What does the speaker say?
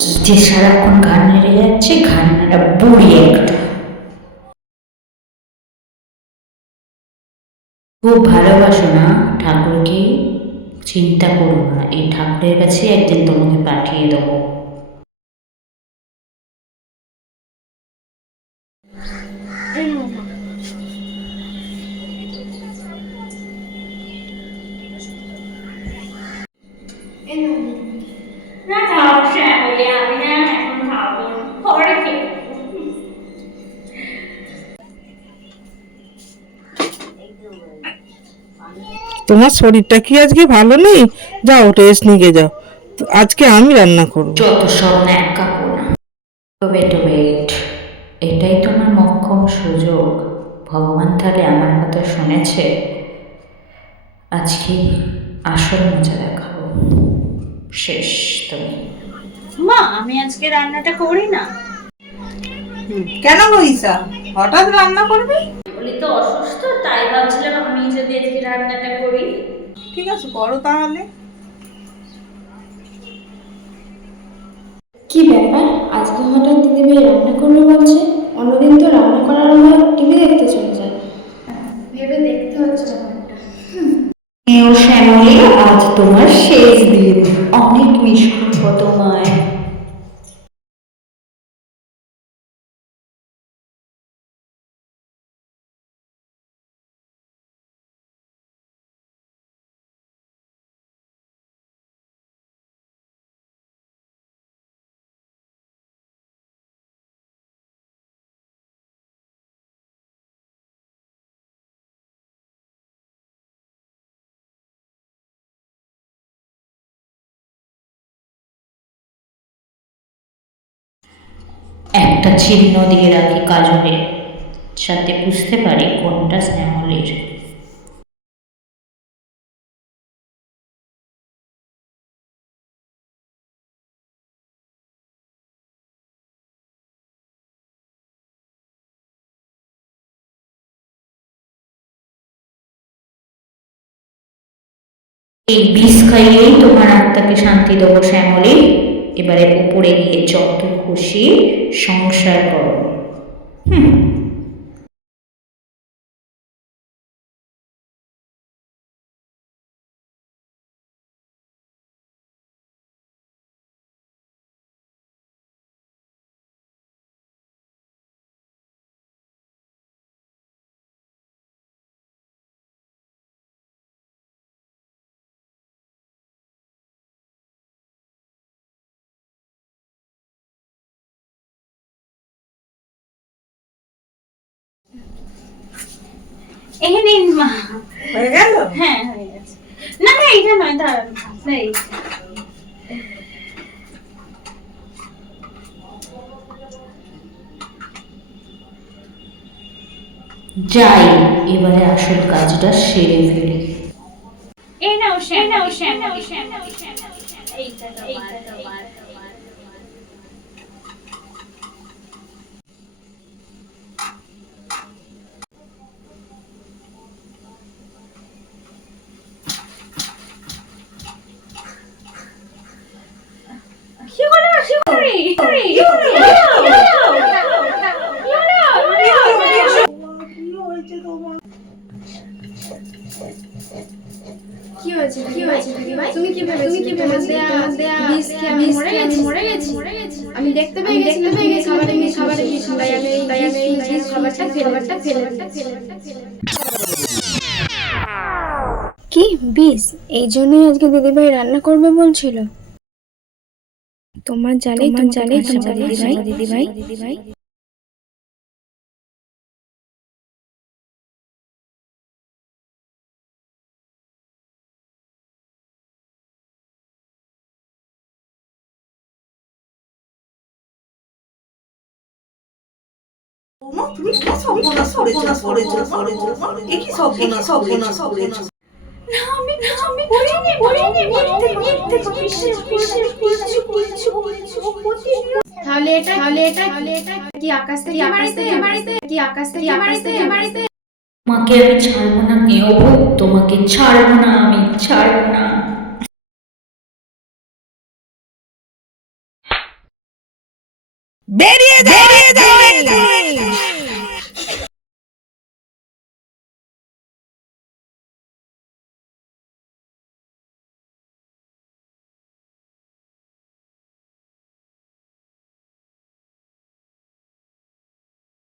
যে সারাক্ষণ ঘান নেড়ে যাচ্ছে, ঘাড় নাড়া বুড়ি একটা। খুব ভালোবাসো না, ঠাকুরকে। চিন্তা করো না, এই ঠাকুরের কাছে একদিন তোমাকে পাঠিয়ে দেবো। তোমার শরীরটা কি আজকে ভালো নেই? যাও রেস্ট নিয়ে যাও। আজকে আমি রান্না করব। যত সব ন্যাক ওয়েট ওয়েট এটাই তোমার মক্ষম সুযোগ। ভগবান তাহলে আমার কথা শুনেছে। আজকে আসল মজা দেখাবো। শেষ তুমি। মা আমি আজকে রান্নাটা করি না। কেন মনীষা হঠাৎ রান্না করবে? বলি তো অসুস্থ তাই ভাবছিলাম আমি যদি আজকে রান্নাটা করি। ঠিক আছে করো তাহলে। কি ব্যাপার? আজকে হঠাৎ দিদিভাই রান্না করবে বলছে অন্যদিন তো রান্না করার সময় টিভি দেখতে চলে যায়। ভেবে দেখতে হচ্ছে ব্যাপারটা। শ্যামলি আজ তোমার শেষ দিন। অনেক মিস করব তোমায় একটা চিহ্ন দিয়ে রাখি কাজলের, যাতে বুঝতে পারি কোনটা শ্যামলের। এই বিষ খাইয়েই তোমার আত্মাকে শান্তি দেবো শ্যামলী এবারে উপরে গিয়ে যত খুশি সংসার করো। হুম। এই নিন মা হয়ে গেল হ্যাঁ হয়ে গেছে না না এইটা নয় দাঁড়ান না যাই এবারে আসল কাজটা সেরে ফেলি এই নাও শ্যাম নাও শ্যাম নাও শ্যাম এইটা এইটা তোমার কি, বিষ? আমি দেখতে পেয়ে গেছি এই কি বিষ এই জন্যই আজকে দিদিভাই রান্না করবে বলছিল। তোমার জালে তোমার জালে তোমার দিদিভাই দিদিভাই দিদিভাই বৌমা, তুমি কি সর্বনাশ করেছ, করেছ, করেছ, এ কি সর্বনাশ, সর্বনাশ করেছ? না আমি তাহলে এটা তাহলে এটা তাহলে এটা কি আকাশ থেকে আকাশ থেকে? বাড়িতে? কি আকাশ থেকে আকাশ থেকে? বাড়িতে তোমাকে আমি ছাড়বো না কেউ। তোমাকে ছাড়বো না আমি ছাড়বো না। বেরিয়ে বেরিয়ে